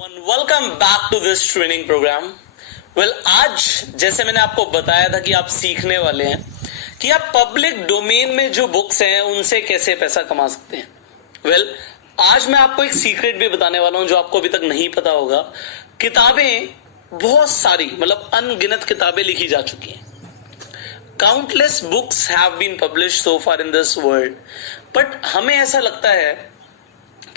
Welcome back to this training programme. आज जैसे मैंने आपको बताया था कि आप सीखने वाले हैं कि आप पब्लिक डोमेन में जो बुक्स हैं उनसे कैसे पैसा कमा सकते हैं। आज मैं आपको एक सीक्रेट भी बताने वाला हूं जो आपको अभी तक नहीं पता होगा। किताबें बहुत सारी, मतलब अनगिनत किताबें लिखी जा चुकी हैं। Countless books have been published so far in this world, but हमें ऐसा लगता है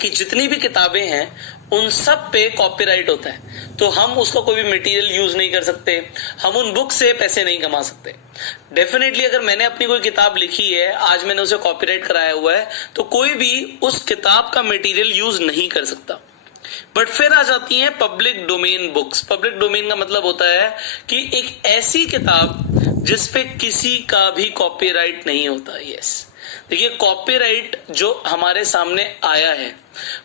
कि जितनी भी किताबें हैं उन सब पे कॉपीराइट होता है, तो हम उसका कोई भी मटेरियल यूज नहीं कर सकते, हम उन बुक से पैसे नहीं कमा सकते। डेफिनेटली अगर मैंने अपनी कोई किताब लिखी है, आज मैंने उसे कॉपीराइट कराया हुआ है, तो कोई भी उस किताब का मटेरियल यूज नहीं कर सकता। बट फिर आ जाती हैं public domain books. Public domain का मतलब होता है कि एक ऐसी किताब जिसपे किसी का भी कॉपीराइट नहीं होता। यस, देखिए कॉपीराइट जो हमारे सामने आया है,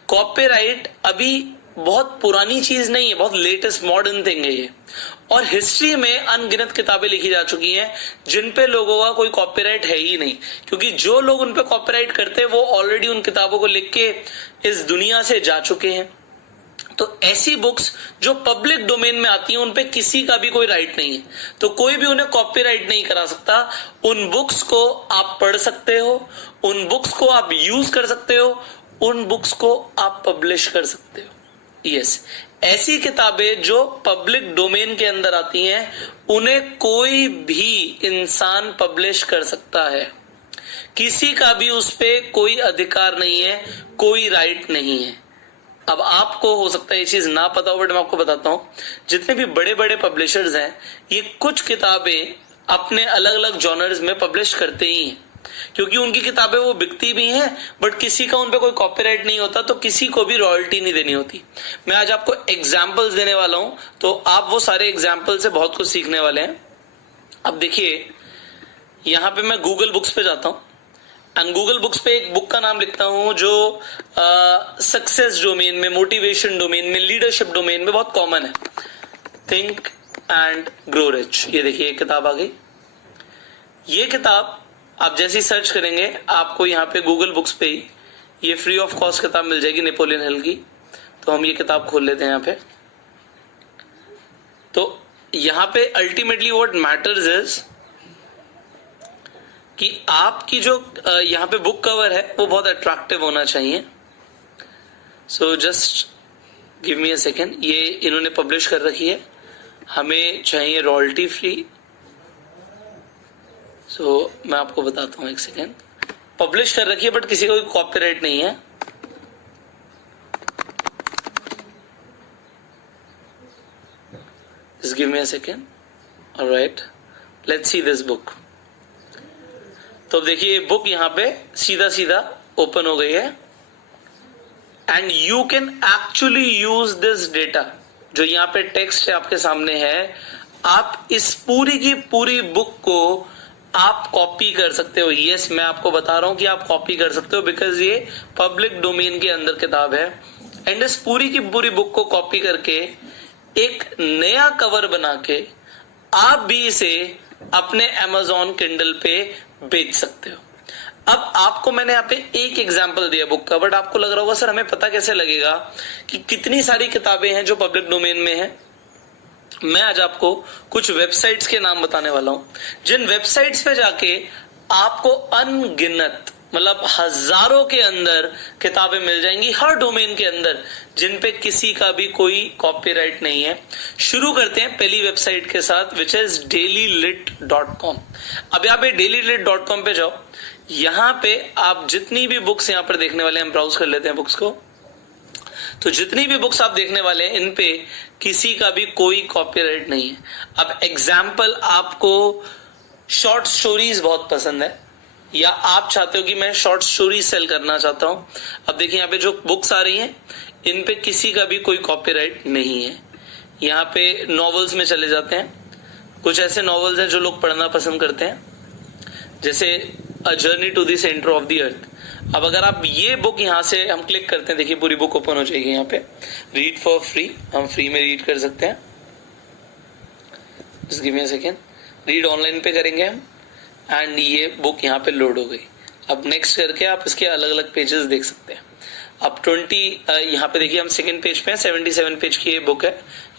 कॉपीराइट अभी बहुत पुरानी चीज नहीं है, बहुत लेटेस्ट मॉडर्न थिंग है ये। और हिस्ट्री में अनगिनत किताबें लिखी जा चुकी हैं जिन पे लोगों का कोई कॉपीराइट है ही नहीं, क्योंकि जो लोग उन पे कॉपीराइट करते हैं वो ऑलरेडी उन किताबों को लिख के इस दुनिया से जा चुके हैं। तो ऐसी बुक्स जो पब्लिक डोमेन में आती हैं उन पे किसी का भी कोई राइट नहीं है, तो कोई भी उन्हें कॉपीराइट नहीं करा सकता। उन बुक्स को आप पढ़ सकते हो, उन बुक्स को आप यूज कर सकते हो, उन बुक्स को आप पब्लिश कर सकते हो। यस, ऐसी किताबें जो पब्लिक डोमेन के अंदर आती हैं उन्हें कोई भी इंसान पब्लिश कर सकता है, किसी का भी उस पे कोई अधिकार नहीं है, कोई राइट नहीं है। अब आपको हो सकता है ये चीज ना पता हो, बट मैं आपको बताता हूं, जितने भी बड़े बड़े पब्लिशर्स हैं ये कुछ किताबें अपने अलग अलग जॉनर्स में पब्लिश करते ही हैं, क्योंकि उनकी किताबें वो बिकती भी हैं, बट किसी का उन पे कोई कॉपीराइट नहीं होता, तो किसी को भी रॉयल्टी नहीं देनी होती। मैं आज आपको एग्जाम्पल्स देने वाला हूं, तो आप वो सारे एग्जाम्पल से बहुत कुछ सीखने वाले हैं। अब देखिए, यहां पे मैं गूगल बुक्स पे जाता हूं एंड गूगल बुक्स पे एक बुक का नाम लिखता हूं जो सक्सेस डोमेन में, मोटिवेशन डोमेन में, लीडरशिप डोमेन में बहुत कॉमन है, थिंक एंड ग्रो रिच। ये देखिए एक किताब आ गई। ये किताब आप जैसे सर्च करेंगे आपको यहाँ पे गूगल बुक्स पे ही ये फ्री ऑफ कॉस्ट किताब मिल जाएगी, नेपोलियन हिल की। तो हम ये किताब खोल लेते हैं यहाँ पे। तो यहाँ पे अल्टीमेटली व्हाट मैटर्स इज कि आपकी जो यहाँ पे बुक कवर है वो बहुत अट्रैक्टिव होना चाहिए। So just give me a second. ये इन्होंने पब्लिश कर रखी है, हमें चाहिए रॉयल्टी फ्री। सो मैं आपको बताता हूँ, एक सेकेंड। पब्लिश कर रखी है बट किसी को कॉपीराइट नहीं है। Just give me a second. Alright, let's see this book. तो देखिए ये बुक यहाँ पे सीधा सीधा ओपन हो गई है and you can actually use this data. जो यहाँ पे टेक्स्ट है आपके सामने है, आप इस पूरी की पूरी बुक को आप कॉपी कर सकते हो। यस, मैं आपको बता रहा हूं कि आप कॉपी कर सकते हो, बिकॉज ये पब्लिक डोमेन के अंदर किताब है। एंड इस पूरी की पूरी बुक को कॉपी करके एक नया कवर बना के आप भी इसे अपने Amazon Kindle पे बेच सकते हो। अब आपको मैंने यहाँ पे एक एग्जांपल दिया बुक का, बट आपको लग रहा होगा सर हमें पता कैसे लगेगा कि कितनी सारी किताबें हैं जो पब्लिक डोमेन में है। मैं आज आपको कुछ वेबसाइट्स के नाम बताने वाला हूं, जिन वेबसाइट्स पे जाके आपको अनगिनत, मतलब हजारों के अंदर किताबें मिल जाएंगी हर डोमेन के अंदर, जिन पे किसी का भी कोई कॉपीराइट नहीं है। शुरू करते हैं पहली वेबसाइट के साथ, विच इज dailylit.com। अब यहाँ पे dailylit.com पे जाओ। यहाँ पे आप जितनी भी बुक्स यहाँ पर देखने वाले हैं, हम ब्राउज कर लेते हैं बुक्स को। तो जितनी भी बुक्स आप देखने वाले हैं इन पे किसी का भी कोई कॉपीराइट नहीं है। अब एग्जाम्पल, आपको शॉर्ट स्टोरीज बहुत पसंद है या आप चाहते हो कि मैं शॉर्ट स्टोरी सेल करना चाहता हूं। अब देखिए यहाँ पे जो बुक्स आ रही हैं इन पे किसी का भी कोई कॉपीराइट नहीं है। यहाँ पे नॉवेल्स में चले जाते हैं। कुछ ऐसे नॉवेल्स हैं जो लोग पढ़ना पसंद करते हैं, जैसे a journey to the centre of the earth. अब अगर आप ये बुक यहाँ से हम क्लिक करते हैं, देखिए पूरी बुक ओपन हो जाएगी। यहाँ पे रीड फॉर फ्री, हम फ्री में रीड कर सकते हैं। Just give me a second. Read online पे करेंगे हम एंड ये बुक यहाँ पे लोड हो गई। अब नेक्स्ट करके आप इसके अलग अलग पेजेस देख सकते हैं। अब 20 यहाँ पे देखिए हम सेकंड पेज पे हैं, 77 पेज की ये बुक है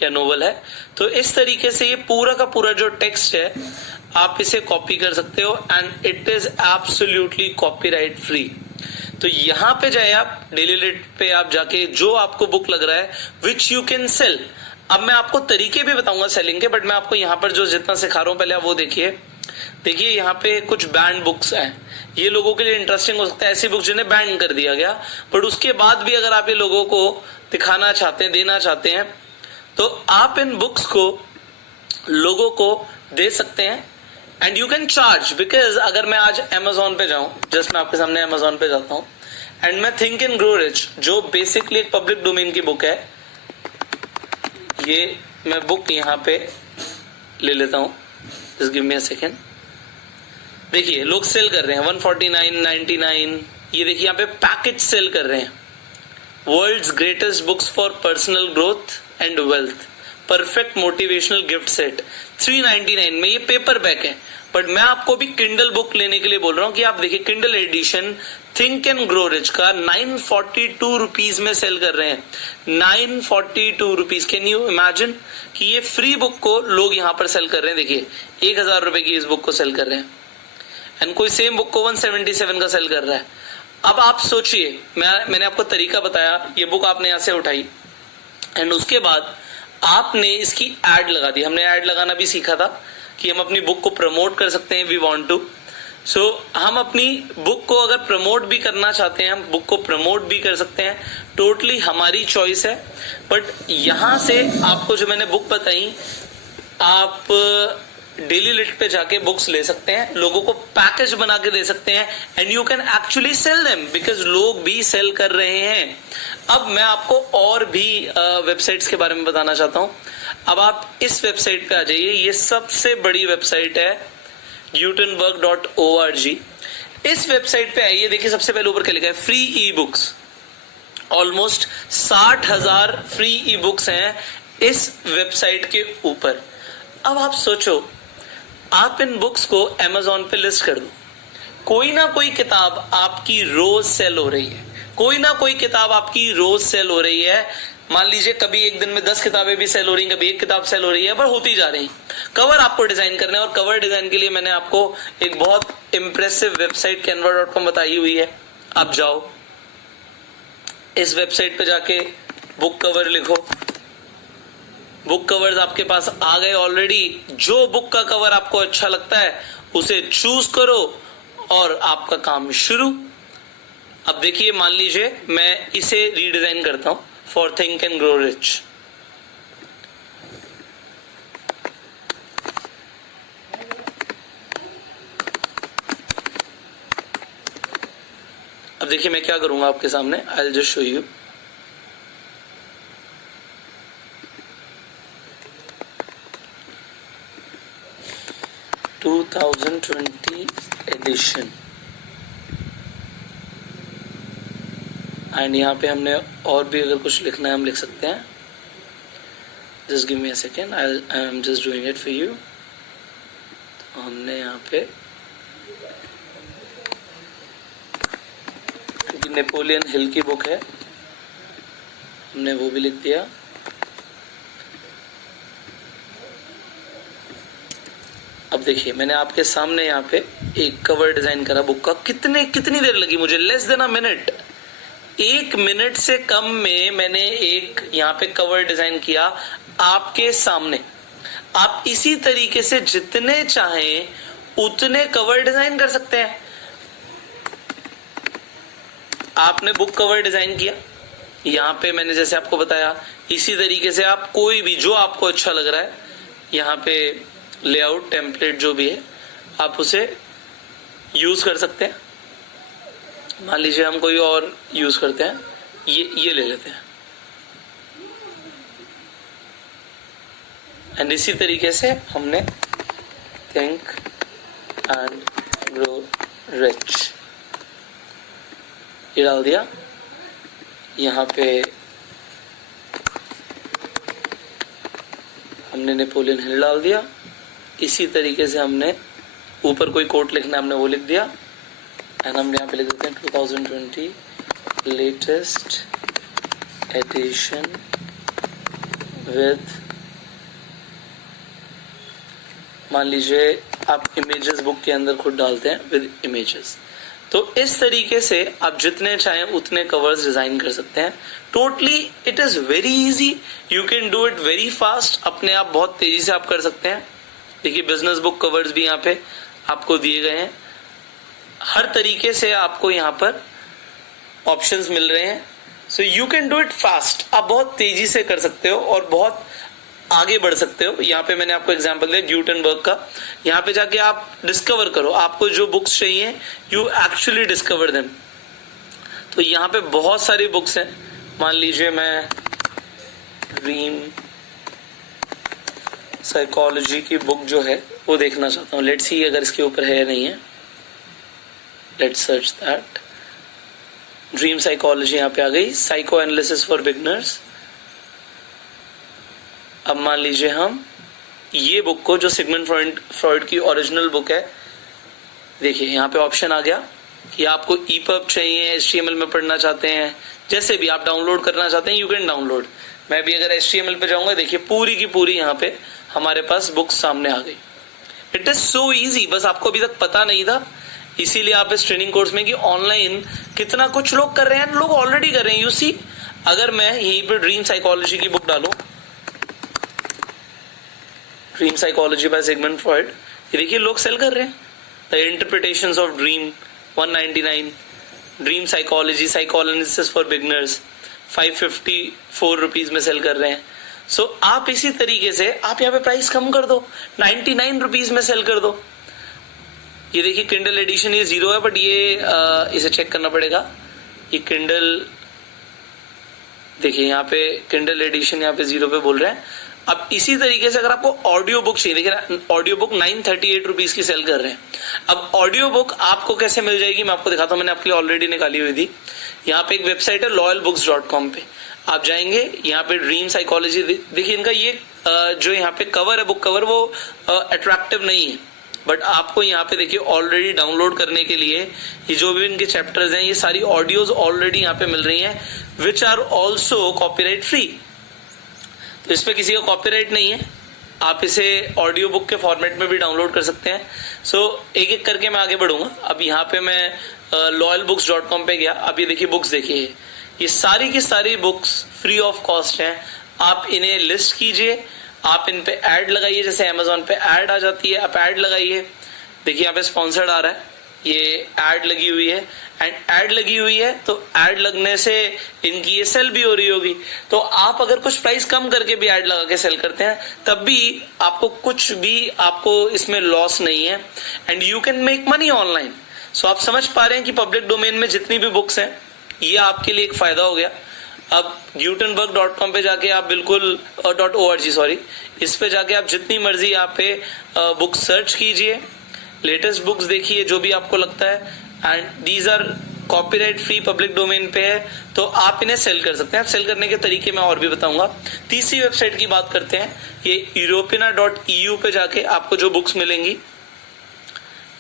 या नोवेल है। तो इस तरीके से ये पूरा का पूरा जो टेक्स्ट है आप इसे कॉपी कर सकते हो and it is absolutely copyright free. तो यहाँ पे जाए आप डेली लिट पे आप जाके जो आपको बुक लग रहा है विच यू कैन सेल। अब मैं आपको तरीके भी बताऊंगा सेलिंग के, बट मैं आपको यहाँ पर जो जितना सिखा रहा हूँ पहले आप वो देखिए। देखिए यहाँ पे कुछ बैंड बुक्स हैं, ये लोगों के लिए इंटरेस्टिंग हो सकता है, ऐसी बुक्स जिन्हें बैन कर दिया गया, बट उसके बाद भी अगर आप ये लोगों को दिखाना चाहते हैं, देना चाहते हैं, तो आप इन बुक्स को लोगों को दे सकते हैं and you can charge. Because अगर मैं आज Amazon पे जाऊं, जस्ट मैं आपके सामने Amazon पे जाता हूं एंड मैं थिंक एंड ग्रो रिच जो बेसिकली एक पब्लिक डोमेन की बुक है, ये मैं बुक यहाँ पे ले लेता हूं, just give me a second. देखिए लोग सेल कर रहे हैं 149.99, ये देखिए यहाँ पे पैकेज सेल कर रहे हैं। World's greatest books for personal growth and wealth, perfect motivational gift set 399 में, ये पेपर बैक है। बट मैं आपको भी किंडल बुक लेने के लिए बोल रहा हूँ कि आप देखिए Kindle edition think and grow rich का 942 रुपीज में सेल कर रहे हैं, 942 रुपीज। कैन यू इमेजिन कि ये फ्री बुक को लोग यहाँ पर सेल कर रहे हैं। देखिए 1000 रुपए की इस बुक को सेल कर रहे हैं एंड कोई सेम बुक को 177 का सेल कर रहा है। अब आप सोचिए, मैंने आपको तरीका बताया, ये बुक आपने यहां से उठाई एंड उसके बाद आपने इसकी एड लगा दी। हमने एड लगाना भी सीखा था कि हम अपनी बुक को प्रमोट कर सकते हैं, वी वांट टू। सो हम अपनी बुक को अगर प्रमोट भी करना चाहते हैं, हम बुक को प्रमोट भी कर सकते हैं, टोटली हमारी चॉइस है। बट यहां से आपको जो मैंने बुक बताई, आप डेली लिट पे जाके बुक्स ले सकते हैं, लोगों को पैकेज बना के दे सकते हैं and you can actually sell them because लोग भी सेल कर रहे हैं। अब मैं आपको और भी वेबसाइट्स के बारे में बताना चाहता हूं। अब आप इस वेबसाइट पे आ जाइए, ये सबसे बड़ी वेबसाइट है gutenberg.org। इस वेबसाइट पे आइए, देखिए सबसे पहले ऊपर क्या लिखा है, free e books. Almost 60,000 free e books हैं इस वेबसाइट के ऊपर। अब आप सोचो, आप इन बुक्स को Amazon पे लिस्ट कर दो, कोई ना कोई किताब आपकी रोज सेल हो रही है, कोई ना कोई किताब आपकी रोज सेल हो रही है। मान लीजिए कभी एक दिन में 10 किताबें भी सेल हो रही हैं, कभी एक किताब सेल हो रही है, पर होती जा रही। कवर आपको डिजाइन करना है और कवर डिजाइन के लिए मैंने आपको एक बहुत इंप्रेसिव वेबसाइट canva.com बताई हुई है। आप जाओ इस वेबसाइट पे जाके बुक कवर लिखो, बुक कवर्स आपके पास आ गए ऑलरेडी। जो बुक का कवर आपको अच्छा लगता है उसे चूज करो और आपका काम शुरू। अब देखिए, मान लीजिए मैं इसे रीडिजाइन करता हूं for think and grow rich. अब देखिए मैं क्या करूंगा आपके सामने, I will just show you. Edition एंड यहाँ पे हमने और भी अगर कुछ लिखना है हम लिख सकते हैं। Just give me a second, I am just doing it for you. तो हमने यहाँ पे, क्योंकि नेपोलियन हिल की बुक है, हमने वो भी लिख दिया। अब देखिए मैंने आपके सामने यहाँ पे एक कवर डिजाइन करा बुक का। कितनी देर लगी मुझे, less than a minute, 1 minute से कम में मैंने एक यहाँ पे कवर डिजाइन किया आपके सामने। आप इसी तरीके से जितने चाहें उतने कवर डिजाइन कर सकते हैं। आपने बुक कवर डिजाइन किया, यहाँ पे मैंने जैसे आपको बताया, इसी तरीके से आप कोई भी जो आपको अच्छा लग रहा है, यहाँ पे लेआउट टेम्पलेट जो भी है आप उसे यूज कर सकते हैं। मान लीजिए हम कोई और यूज करते हैं, ये ले लेते हैं एंड इसी तरीके से हमने थिंक एंड ग्रो रिच ये डाल दिया। यहाँ पे हमने नेपोलियन हिल डाल दिया। इसी तरीके से हमने ऊपर कोई कोट लिखना है, हमने वो लिख दिया एंड हम यहाँ पे लिख देते हैं 2020 लेटेस्ट एडिशन विद, मान लीजिए आप इमेजेस बुक के अंदर खुद डालते हैं विद इमेजेस। तो इस तरीके से आप जितने चाहें उतने कवर्स डिजाइन कर सकते हैं। Totally it is very easy, you can do it very fast, अपने आप बहुत तेजी से आप कर सकते हैं। देखिए बिजनेस बुक कवर्स भी यहाँ पे आपको दिए गए हैं, हर तरीके से आपको यहाँ पर ऑप्शंस मिल रहे हैं। So you can do it fast, आप बहुत तेजी से कर सकते हो और बहुत आगे बढ़ सकते हो। यहाँ पे मैंने आपको एग्जांपल दिया ग्यूटेनबर्ग का, यहाँ पे जाके आप डिस्कवर करो, आपको जो बुक्स चाहिए यू एक्चुअली डिस्कवर देम। तो यहाँ पे बहुत सारी बुक्स हैं, मान लीजिए मैं ड्रीम साइकोलॉजी की बुक जो है वो देखना चाहता हूँ। लेट्स सी अगर इसके ऊपर है या नहीं है, let's search that. Dream psychology यहाँ पे आ गई, साइको एनालिसिस फॉर बिगनर्स। अब मान लीजिए हम ये बुक को, जो सिगमंड फ्रॉइड की ओरिजिनल बुक है, देखिए यहाँ पे ऑप्शन आ गया कि आपको ईपब चाहिए, HTML में पढ़ना चाहते हैं, जैसे भी आप डाउनलोड करना चाहते हैं यू कैन डाउनलोड। मैं भी अगर HTML पे जाऊंगा, देखिए पूरी की पूरी यहाँ पे हमारे पास बुक्स सामने आ गई। इट इज सो इजी, बस आपको अभी तक पता नहीं था, इसीलिए आप इस ट्रेनिंग कोर्स में कि ऑनलाइन कितना कुछ लोग कर रहे हैं, लोग ऑलरेडी कर रहे हैं। यू सी, अगर मैं यहीं पे ड्रीम साइकोलॉजी की बुक डालूं, dream psychology by Sigmund Freud, ये देखिए लोग सेल कर रहे हैं। The interpretations of dream 199, dream psychology psychoanalysis for beginners 554 rupees में सेल कर रहे हैं। सो आप इसी तरीके से आप यहाँ पे प्राइस कम कर दो, 99 रुपीज में सेल कर दो। ये देखिए किंडल एडिशन ये 0 है, बट ये इसे चेक करना पड़ेगा। ये किंडल देखिए यहाँ पे किंडल एडिशन यहाँ पे 0 पे बोल रहे हैं। अब इसी तरीके से अगर आपको ऑडियो बुक चाहिए, देखिए ऑडियो बुक 938 रुपीज की सेल कर रहे हैं। अब ऑडियो बुक आपको कैसे मिल जाएगी मैं आपको दिखाता हूँ, मैंने आपके लिए ऑलरेडी निकाली हुई थी। यहाँ पे एक वेबसाइट है loyalbooks.com पे आप जाएंगे, यहाँ पे ड्रीम साइकोलॉजी, देखिए इनका ये जो यहाँ पे कवर है, बुक कवर, वो अट्रैक्टिव नहीं है, बट आपको यहाँ पे देखिए ऑलरेडी डाउनलोड करने के लिए ये जो भी इनके चैप्टर्स हैं, ये सारी ऑडियोज ऑलरेडी यहाँ पे मिल रही हैं, which are also copyright free. तो इस पे किसी का कॉपीराइट नहीं है, आप इसे ऑडियो बुक के फॉर्मेट में भी डाउनलोड कर सकते हैं। सो एक एक करके मैं आगे बढ़ूंगा। अब यहाँ पे मैं loyalbooks.com पे गया। अब ये देखिए बुक्स, देखिए ये सारी की सारी बुक्स फ्री ऑफ कॉस्ट हैं। आप इन्हें लिस्ट कीजिए, आप इन पे ऐड लगाइए, जैसे अमेजोन पे ऐड आ जाती है, आप ऐड लगाइए। देखिए यहाँ पे स्पॉन्सर्ड आ रहा है, ये ऐड लगी हुई है, एंड ऐड लगी हुई है तो ऐड लगने से इनकी ये सेल भी हो रही होगी। तो आप अगर कुछ प्राइस कम करके भी ऐड लगा के सेल करते हैं, तब भी आपको कुछ भी आपको इसमें लॉस नहीं है, and you can make money online. So आप समझ पा रहे हैं कि पब्लिक डोमेन में जितनी भी बुक्स हैं, ये आपके लिए एक फायदा हो गया। अब gutenberg.com पे जाके आप बिल्कुल .org सॉरी, इस पे जाके आप जितनी मर्जी यहाँ पे बुक सर्च कीजिए, लेटेस्ट बुक्स देखिए जो भी आपको लगता है, and these are copyright free, public domain पे है, तो आप इन्हें सेल कर सकते हैं। सेल करने के तरीके मैं और भी बताऊंगा। तीसरी वेबसाइट की बात करते हैं, ये europena.eu पे जाके आपको जो बुक्स मिलेंगी,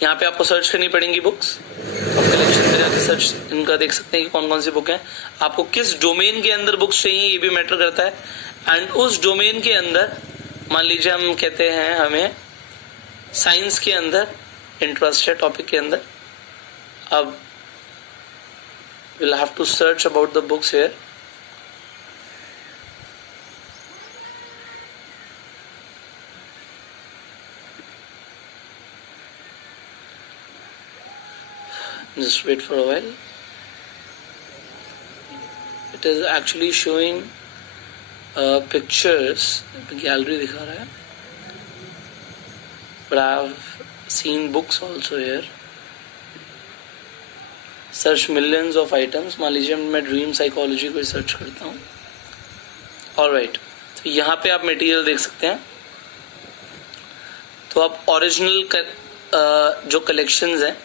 यहाँ पे आपको सर्च करनी पड़ेंगी बुक्स। आप कलेक्शन पे जाके सर्च इनका देख सकते हैं कि कौन कौन सी बुक है, आपको किस डोमेन के अंदर बुक्स चाहिए ये भी मैटर करता है। एंड उस डोमेन के अंदर मान लीजिए हम कहते हैं हमें साइंस के अंदर इंटरेस्ट है, टॉपिक के अंदर, अब we'll have to search about the books here. Just wait for a while. It is actually showing pictures, gallery दिखा रहा है, but I have seen books also here. Search millions of items, मान लीजिए मैं dream psychology को search करता हूँ। Alright, तो यहाँ पे आप मटेरियल देख सकते हैं। तो आप ओरिजिनल जो कलेक्शंस हैं,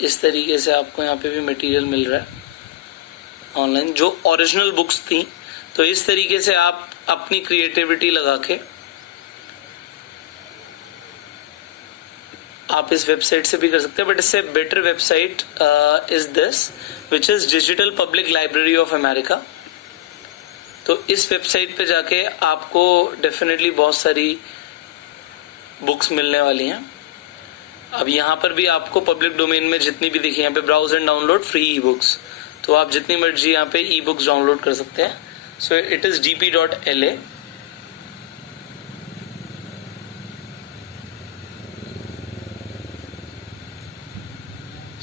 इस तरीके से आपको यहाँ पे भी मटेरियल मिल रहा है ऑनलाइन, जो ओरिजिनल बुक्स थी। तो इस तरीके से आप अपनी क्रिएटिविटी लगा के आप इस वेबसाइट से भी कर सकते हैं, बट इससे better website is this which is digital public library of America. तो इस वेबसाइट पे जाके आपको डेफिनेटली बहुत सारी बुक्स मिलने वाली हैं। अब यहाँ पर भी आपको पब्लिक डोमेन में जितनी भी देखिए यहाँ पे browse and download free e books, तो आप जितनी मर्जी यहाँ पे ई बुक्स डाउनलोड कर सकते हैं। So it is dp.la।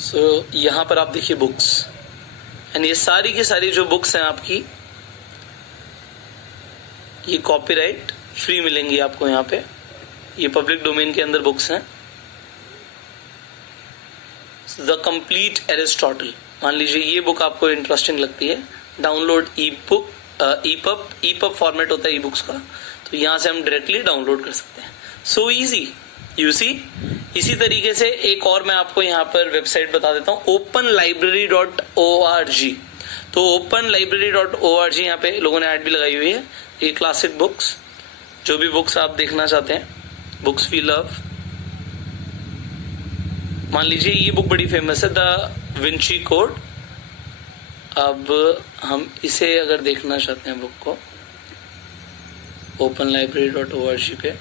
सो यहाँ पर आप देखिए बुक्स, एंड ये सारी की सारी जो बुक्स हैं आपकी ये कॉपीराइट फ्री मिलेंगी आपको। यहाँ पे ये पब्लिक डोमेन के अंदर बुक्स हैं। द कंप्लीट एरिस्टोटल, मान लीजिए ये बुक आपको इंटरेस्टिंग लगती है, डाउनलोड ई बुक, ईपब फॉर्मेट होता है ई बुक्स का, तो यहाँ से हम डायरेक्टली डाउनलोड कर सकते हैं। So easy, you see. इसी तरीके से एक और मैं आपको यहाँ पर वेबसाइट बता देता हूँ, openlibrary.org। तो openlibrary.org यहाँ पे लोगों ने ऐड भी लगाई हुई है। ये क्लासिक बुक्स, जो भी बुक्स आप देखना चाहते हैं, बुक्स वी लव। मान लीजिए ये बुक बड़ी फेमस है, द विंची कोड। अब हम इसे अगर देखना चाहते हैं बुक को openlibrary.org पे,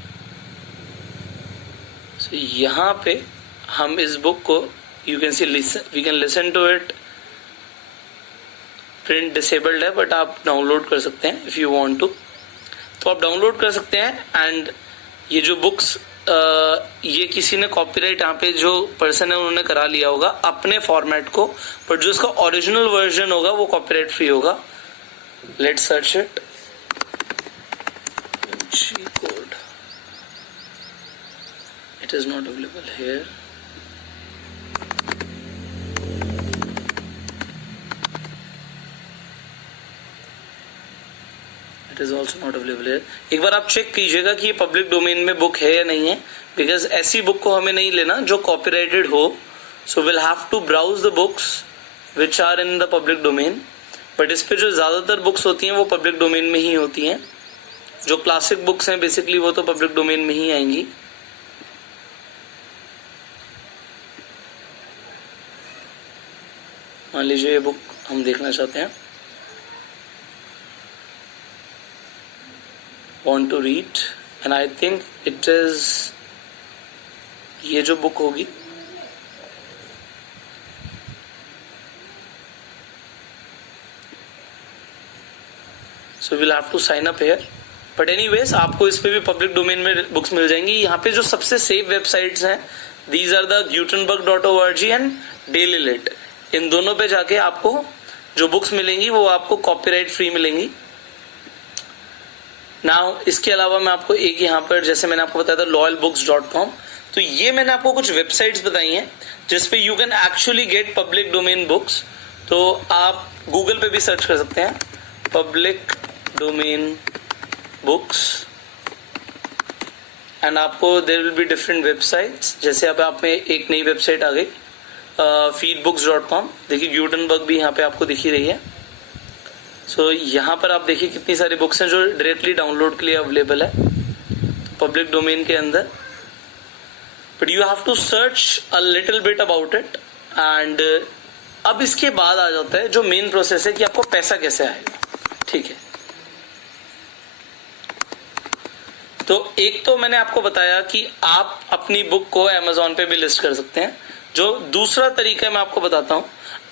तो यहाँ पे हम इस बुक को you can see we can listen to it. Print disabled है बट आप डाउनलोड कर सकते हैं इफ यू वांट टू, तो आप डाउनलोड कर सकते हैं। एंड ये जो बुक्स ये किसी ने कॉपीराइट यहाँ पे जो पर्सन है उन्होंने करा लिया होगा अपने फॉर्मेट को, बट जो इसका ओरिजिनल वर्जन होगा वो कॉपीराइट फ्री होगा। Let's search it, code, it is not available here. Is also not available है। एक बार आप चेक कीजिएगा कि ये पब्लिक डोमेन में बुक है या नहीं है, बिकॉज ऐसी बुक को हमें नहीं लेना जो कॉपीराइटेड हो। So will have to browse the books which are in the public domain. But इस पे जो ज्यादातर बुक्स होती हैं वो पब्लिक डोमेन में ही होती हैं। जो क्लासिक बुक्स हैं बेसिकली वो तो पब्लिक डोमेन में ही आएंगी। मान लीजिए ये बुक हम देखना चाहते हैं, want to read, and I think it is ये जो बुक होगी so we'll have to sign up here, but anyways आपको इस पे भी पब्लिक डोमेन में बुक्स मिल जाएंगी। यहाँ पे जो सबसे सेफ वेबसाइट्स हैं these are the gutenberg.org and dailylit। इन दोनों पे जाके आपको जो बुक्स मिलेंगी वो आपको कॉपीराइट फ्री मिलेंगी। नाउ इसके अलावा मैं आपको एक यहाँ पर जैसे मैंने आपको बताया था loyalbooks.com, तो ये मैंने आपको कुछ वेबसाइट्स बताई हैं जिसपे you can actually get public domain books. तो आप गूगल पे भी सर्च कर सकते हैं पब्लिक डोमेन बुक्स, एंड आपको there will be different websites. जैसे अब आप में एक नई वेबसाइट आ गई feedbooks.com, देखिए ग्यूटनबर्ग भी यहाँ पे आपको दिख ही रही है। सो यहाँ पर आप देखिए कितनी सारी बुक्स हैं जो डायरेक्टली डाउनलोड के लिए अवेलेबल है पब्लिक डोमेन के अंदर, but you have to search a little bit about it. And अब इसके बाद आ जाता है जो मेन प्रोसेस है कि आपको पैसा कैसे आएगा। ठीक है, तो एक तो मैंने आपको बताया कि आप अपनी बुक को अमेजोन पे भी लिस्ट कर सकते हैं। जो दूसरा तरीका मैं आपको बताता हूं,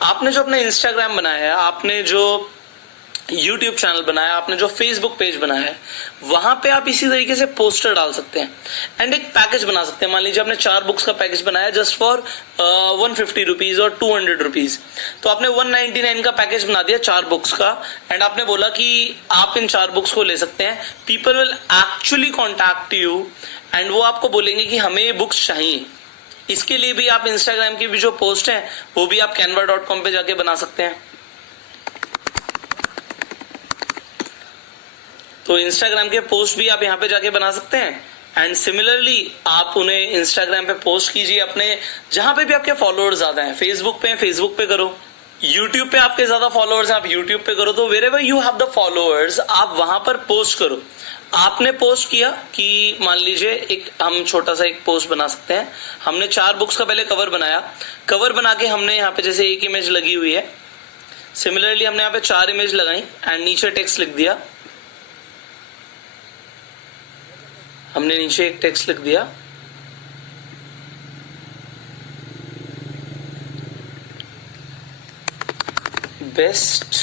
आपने जो अपना इंस्टाग्राम बनाया है, आपने जो यूट्यूब चैनल बनाया, आपने जो फेसबुक पेज बनाया है, वहां पे आप इसी तरीके से पोस्टर डाल सकते हैं एंड एक पैकेज बना सकते हैं। मान लीजिए आपने 4 बुक्स का पैकेज बनाया जस्ट फॉर 150 रुपीज और 200 रुपीज, तो आपने 199 का पैकेज बना दिया 4 बुक्स का, एंड आपने बोला कि आप इन 4 बुक्स को ले सकते हैं। People will actually contact you and वो आपको बोलेंगे कि हमें ये बुक्स चाहिए। इसके लिए भी आप इंस्टाग्राम की भी जो पोस्ट है वो भी आप canva.com पे जाके बना सकते हैं। तो इंस्टाग्राम के पोस्ट भी आप यहाँ पे जाके बना सकते हैं, एंड सिमिलरली आप उन्हें इंस्टाग्राम पे पोस्ट कीजिए अपने जहां पे भी आपके फॉलोअर्स ज्यादा हैं। फेसबुक पे करो, यूट्यूब पे आपके ज्यादा फॉलोअर्स हैं, आप यूट्यूब पे करो। तो wherever you have the followers आप वहां पर पोस्ट करो। आपने पोस्ट किया कि मान लीजिए एक हम छोटा सा एक पोस्ट बना सकते हैं। हमने 4 बुक्स का पहले कवर बनाया, कवर बना के हमने यहाँ पे जैसे एक इमेज लगी हुई है, सिमिलरली हमने यहाँ पे 4 इमेज लगाई एंड नीचे टेक्स्ट लिख दिया। हमने नीचे एक टेक्स्ट लिख दिया, best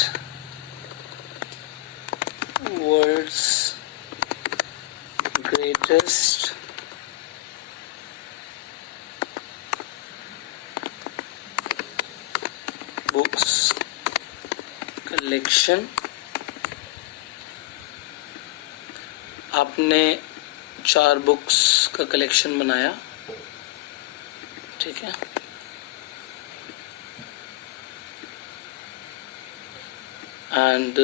world's greatest books collection. आपने 4 बुक्स का कलेक्शन बनाया, ठीक है। एंड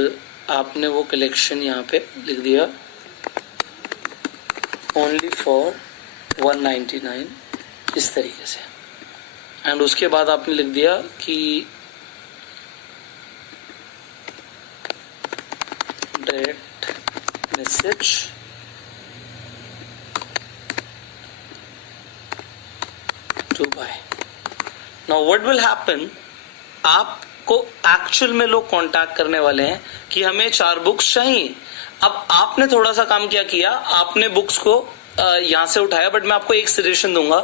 आपने वो कलेक्शन यहाँ पे लिख दिया ओनली फॉर 199 इस तरीके से। एंड उसके बाद आपने लिख दिया कि direct message to buy. Now what will happen, आपको एक्चुअल में लोग कांटेक्ट करने वाले हैं कि हमें 4 बुक्स चाहिए। अब आपने थोड़ा सा काम क्या किया, आपने बुक्स को यहां से उठाया, बट मैं आपको एक सजेशन दूंगा,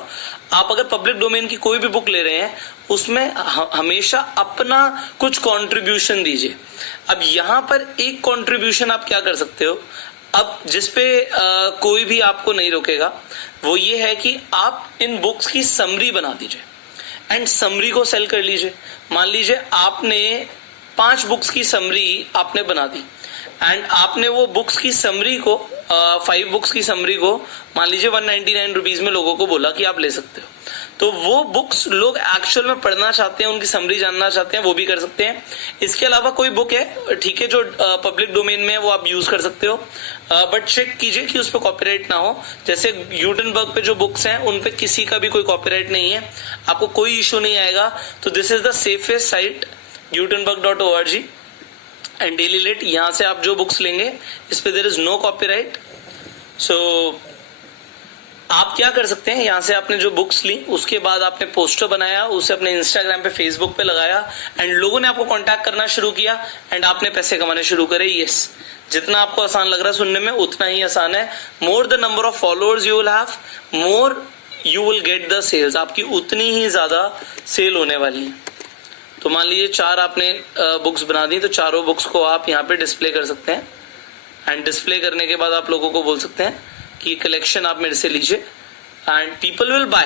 आप अगर पब्लिक डोमेन की कोई भी बुक ले रहे हैं उसमें हमेशा अपना कुछ कंट्रीब्यूशन दीजिए। अब यहां पर एक कंट्रीब्यूशन आप क्या कर सकते हो, अब जिसपे कोई भी आपको नहीं रोकेगा, वो ये है कि आप इन बुक्स की समरी बना दीजिए एंड समरी को सेल कर लीजिए। मान लीजिए आपने 5 बुक्स की समरी आपने बना दी एंड आपने वो बुक्स की समरी को 5 बुक्स की समरी को मान लीजिए 199 रुपीज में लोगों को बोला कि आप ले सकते हो। तो वो बुक्स लोग एक्चुअल में पढ़ना चाहते हैं, उनकी समरी जानना चाहते हैं, वो भी कर सकते हैं। इसके अलावा कोई बुक है, ठीक है, जो पब्लिक डोमेन में है वो आप यूज कर सकते हो, बट चेक कीजिए कि उस पर कॉपीराइट ना हो। जैसे यूटनबर्ग पे जो बुक्स हैं उन पे किसी का भी कोई कॉपीराइट नहीं है, आपको कोई इशू नहीं आएगा। तो this is the safest site gutenberg.org and daily late. यहां से आप जो बुक्स लेंगे इस पे there is no copyright. So आप क्या कर सकते हैं, यहां से आपने जो बुक्स ली उसके बाद आपने पोस्टर बनाया, उसे अपने इंस्टाग्राम पे, फेसबुक पे लगाया एंड लोगों ने आपको कांटेक्ट करना शुरू किया एंड आपने पैसे कमाने शुरू करे। यस, जितना आपको आसान लग रहा है सुनने में उतना ही आसान है। More the number of followers you will have, more you will get the sales. आपकी उतनी ही ज्यादा सेल होने वाली है। तो मान लीजिए 4 आपने बुक्स बना दी, तो चारों बुक्स को आप यहाँ पे डिस्प्ले कर सकते हैं एंड डिस्प्ले करने के बाद आप लोगों को बोल सकते हैं कि कलेक्शन आप मेरे से लीजिए and people will buy,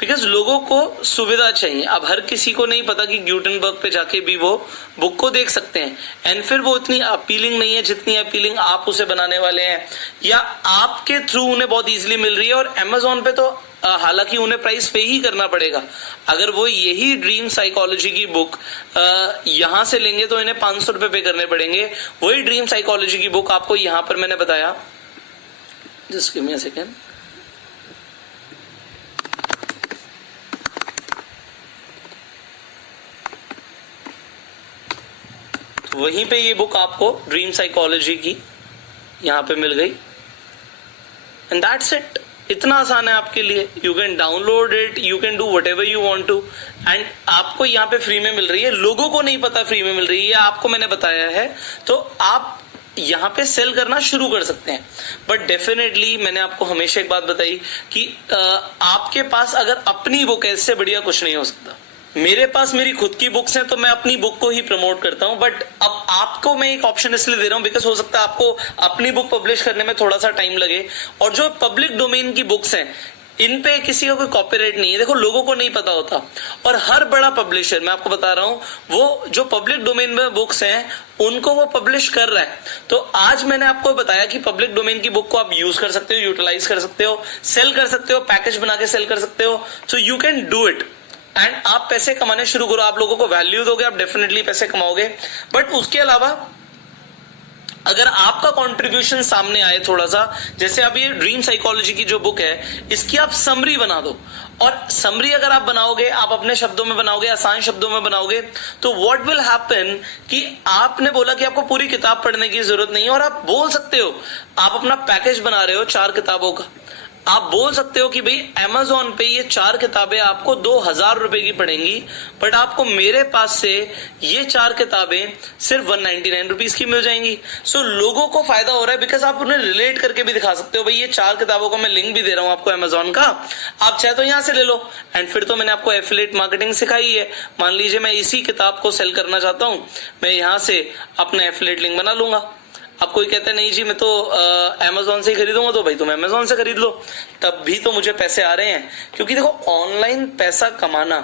because लोगों को सुविधा चाहिए। अब हर किसी को नहीं पता कि ग्यूटनबर्ग पे जाके भी वो बुक को देख सकते हैं एंड फिर वो इतनी अपीलिंग नहीं है जितनी अपीलिंग आप उसे बनाने वाले हैं, या आपके थ्रू उन्हें बहुत इजीली मिल रही है। और अमेजोन पे तो हालांकि उन्हें प्राइस पे ही करना पड़ेगा। अगर वो यही ड्रीम साइकोलॉजी की बुक यहां से लेंगे तो इन्हें 500 रुपए पे करने पड़ेंगे। वही ड्रीम साइकोलॉजी की बुक आपको यहां पर मैंने बताया, just give me a second, तो वहीं पे ये बुक आपको ड्रीम साइकोलॉजी की यहां पे मिल गई एंड दैट्स इट। इतना आसान है आपके लिए। You can download it, you can do whatever you want to and आपको यहाँ पे फ्री में मिल रही है। लोगों को नहीं पता फ्री में मिल रही है, आपको मैंने बताया है, तो आप यहाँ पे सेल करना शुरू कर सकते हैं। बट डेफिनेटली मैंने आपको हमेशा एक बात बताई कि आपके पास अगर अपनी बुक है, इससे बढ़िया कुछ नहीं हो सकता। मेरे पास मेरी खुद की बुक्स हैं तो मैं अपनी बुक को ही प्रमोट करता हूं, बट अब आपको मैं एक ऑप्शन इसलिए दे रहा हूं बिकॉज हो सकता है आपको अपनी बुक पब्लिश करने में थोड़ा सा टाइम लगे। और जो पब्लिक डोमेन की बुक्स हैं इन पे किसी का कोई कॉपीराइट नहीं है। देखो, लोगों को नहीं पता होता, और हर बड़ा पब्लिशर, मैं आपको बता रहा हूं, वो जो पब्लिक डोमेन में बुक्स हैं उनको वो पब्लिश कर रहा है। तो आज मैंने आपको बताया कि पब्लिक डोमेन की बुक को आप यूज कर सकते हो, यूटिलाइज कर सकते हो, सेल कर सकते हो, पैकेज बना के सेल कर सकते हो। So you can do it and आप पैसे कमाने शुरू करो। आप लोगों को वैल्यू दोगे, आप डेफिनेटली पैसे कमाओगे। बट उसके अलावा अगर आपका कंट्रीब्यूशन सामने आए थोड़ा सा, जैसे अब ये ड्रीम साइकोलॉजी की जो बुक है इसकी आप समरी बना दो और समरी अगर आप बनाओगे, आप अपने शब्दों में बनाओगे, आसान शब्दों में बनाओगे, तो व्हाट विल हैपन कि आपने बोला कि आपको पूरी किताब पढ़ने की जरूरत नहीं है, और आप बोल सकते हो, आप अपना पैकेज बना रहे हो 4 किताबों का, आप बोल सकते हो कि भाई Amazon पे ये 4 किताबें आपको 2,000 रुपए की पड़ेंगी, बट आपको मेरे पास से ये 4 किताबें सिर्फ 199 रुपीज की मिल जाएंगी। सो लोगों को फायदा हो रहा है, बिकॉज आप उन्हें रिलेट करके भी दिखा सकते हो, भाई ये 4 किताबों का मैं लिंक भी दे रहा हूं आपको Amazon का, आप चाहे तो यहां से ले लो। एंड फिर तो मैंने आपको एफिलिएट मार्केटिंग सिखाई है। मान लीजिए मैं इसी किताब को सेल करना चाहता हूं, मैं यहां से अपना एफिलिएट लिंक बना लूंगा। अब कोई कहता है नहीं जी मैं तो Amazon से ही खरीदूंगा, तो भाई तुम Amazon से खरीद लो, तब भी तो मुझे पैसे आ रहे हैं। क्योंकि देखो ऑनलाइन पैसा कमाना,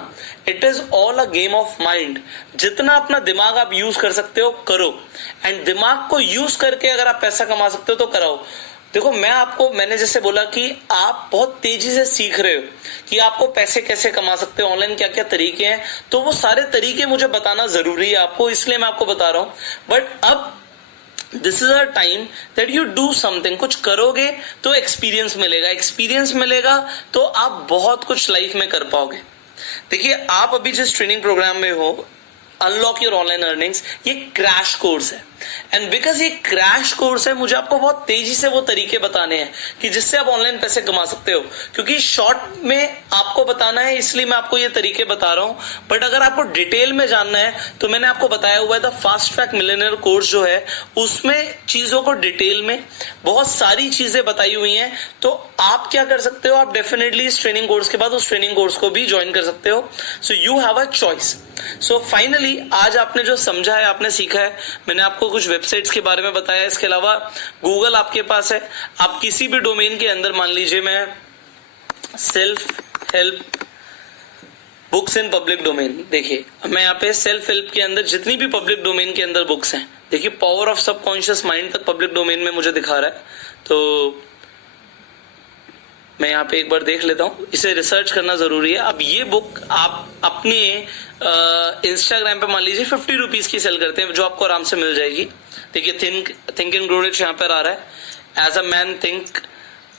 it is all a game of mind. जितना अपना दिमाग आप यूज कर सकते हो करो, एंड दिमाग को यूज करके अगर आप पैसा कमा सकते हो तो कराओ। देखो मैंने जैसे बोला कि आप बहुत तेजी से सीख रहे हो कि आपको पैसे कैसे कमा सकते हो, ऑनलाइन क्या क्या तरीके हैं, तो वो सारे तरीके मुझे बताना जरूरी है आपको, इसलिए मैं आपको बता रहा हूं। बट अब this is a time that you do something, कुछ करोगे तो एक्सपीरियंस मिलेगा, एक्सपीरियंस मिलेगा तो आप बहुत कुछ लाइफ में कर पाओगे। देखिए आप अभी जिस ट्रेनिंग प्रोग्राम में हो, अनलॉक योर ऑनलाइन अर्निंग्स, ये क्रैश कोर्स है, एंड बिकॉज ये क्रैश कोर्स है, मुझे आपको बहुत तेजी से वो तरीके बताने हैं कि जिससे आप ऑनलाइन पैसे कमा सकते हो। क्योंकि शॉर्ट में आपको बताना है, इसलिए मैं आपको ये तरीके बता रहा हूं, बट अगर आपको डिटेल में जानना है तो मैंने आपको बताया हुआ है the fast track millionaire course जो है, उसमें चीजों को डिटेल में बहुत सारी चीजें बताई हुई हैं। तो आप क्या कर सकते हो, आप डेफिनेटली इस ट्रेनिंग कोर्स के बाद उस ट्रेनिंग कोर्स को भी ज्वाइन कर सकते हो। So you have a choice. So finally आज आपने जो समझा है, आपने सीखा है, मैंने आपको कुछ वेबसाइट्स के बारे में बताया, इसके अलावा गूगल आपके पास है, आप किसी भी डोमेन के अंदर, मान लीजिए मैं self help books in public domain, देखिए मैं यहाँ पे सेल्फ हेल्प के अंदर जितनी भी पब्लिक डोमेन के अंदर बुक्स हैं, देखिए पावर ऑफ सबकॉन्शियस माइंड तक पब्लिक डोमेन में मुझे दिखा रहा है। तो मैं यहाँ पे एक बार देख लेता हूँ, इसे रिसर्च करना जरूरी है। अब ये बुक आप अपने इंस्टाग्राम पे मान लीजिए 50 रुपीज की सेल करते हैं, जो आपको आराम से मिल जाएगी। देखिए थिंक एंड ग्रो रिच यहाँ पर आ रहा है, एज अ मैन थिंक,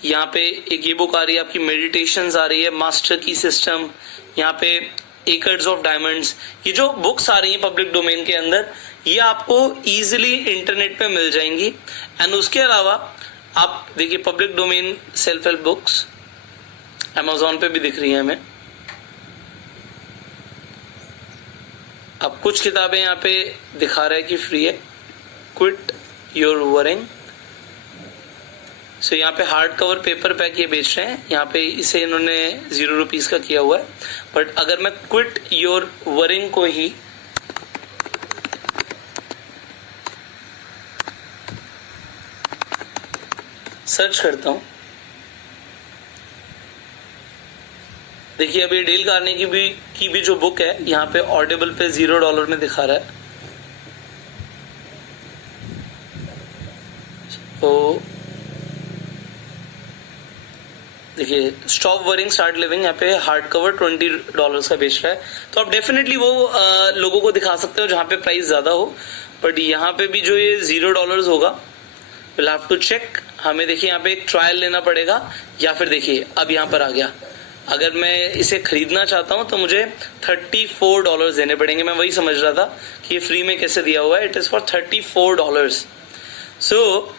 यहाँ पे एक ये बुक आ रही है आपकी, मेडिटेशंस आ रही है, मास्टर की सिस्टम, यहाँ पे एकर्स ऑफ डायमंड्स, ये जो बुक्स आ रही हैं पब्लिक डोमेन के अंदर, ये आपको इजीली इंटरनेट पे मिल जाएंगी। एंड उसके अलावा आप देखिए public domain self help books Amazon पे भी दिख रही है हमें। अब कुछ किताबें यहाँ पे दिखा रहा है कि फ्री है, क्विट योर वरिंग। सो यहाँ पे हार्ड कवर पेपर पैक ये बेच रहे हैं, यहाँ पे इसे इन्होंने 0 रुपीज का किया हुआ है। बट अगर मैं क्विट योर वरिंग को ही सर्च करता हूं, देखिए अभी डेल कार्नेगी की भी जो बुक है, यहाँ पे ऑडिबल पे $0 में दिखा रहा है। तो देखिए स्टॉप वरिंग स्टार्ट लिविंग, यहाँ पे हार्ड कवर $20 का बेच रहा है। तो आप डेफिनेटली वो लोगों को दिखा सकते हो जहां पे प्राइस ज्यादा हो। बट यहाँ पे भी जो ये $0 होगा, विल हैव टू चेक। हमें देखिए यहाँ पे एक ट्रायल लेना पड़ेगा, या फिर देखिए अब यहाँ पर आ गया, अगर मैं इसे खरीदना चाहता हूं तो मुझे $34 देने पड़ेंगे। मैं वही समझ रहा था कि ये फ्री में कैसे दिया हुआ है, it is for $34। So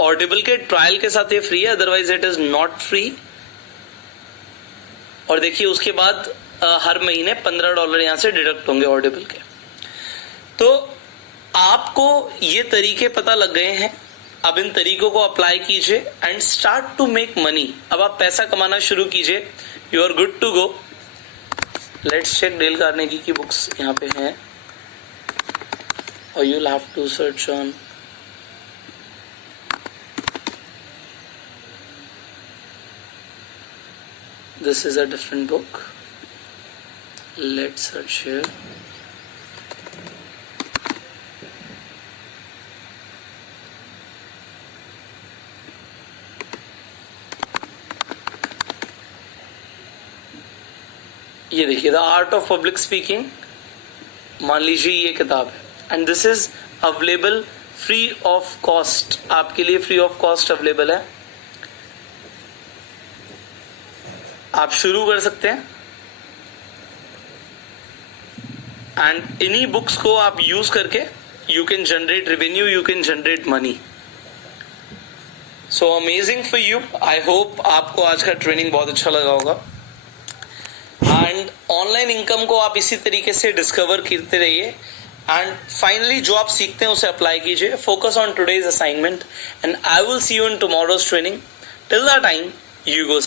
Audible के ट्रायल के साथ ये फ्री है, otherwise it is not free. और देखिए उसके बाद हर महीने $15 यहां से डिडक्ट होंगे ऑडिबल के। तो आपको ये तरीके पता लग गए हैं, अब इन तरीकों को अप्लाई कीजिए and start to make money. अब आप पैसा कमाना शुरू कीजिए, you are good to go. Let's check Dale Carnegie की बुक्स यहाँ पे हैं, और you will have to search on this is a different book. Let's search here. ये देखिए the art of public speaking, मान लीजिए ये किताब है, and this is available free of cost, आपके लिए फ्री ऑफ कॉस्ट अवेलेबल है। आप शुरू कर सकते हैं एंड इन्हीं बुक्स को आप यूज करके you can generate revenue, you can generate money. So amazing for you. I hope आपको आज का ट्रेनिंग बहुत अच्छा लगा होगा एंड ऑनलाइन इनकम को आप इसी तरीके से डिस्कवर करते रहिए एंड फाइनली जो आप सीखते हैं उसे अप्लाई कीजिए. Focus on today's assignment and I will see you in tomorrow's training. Till that time you go.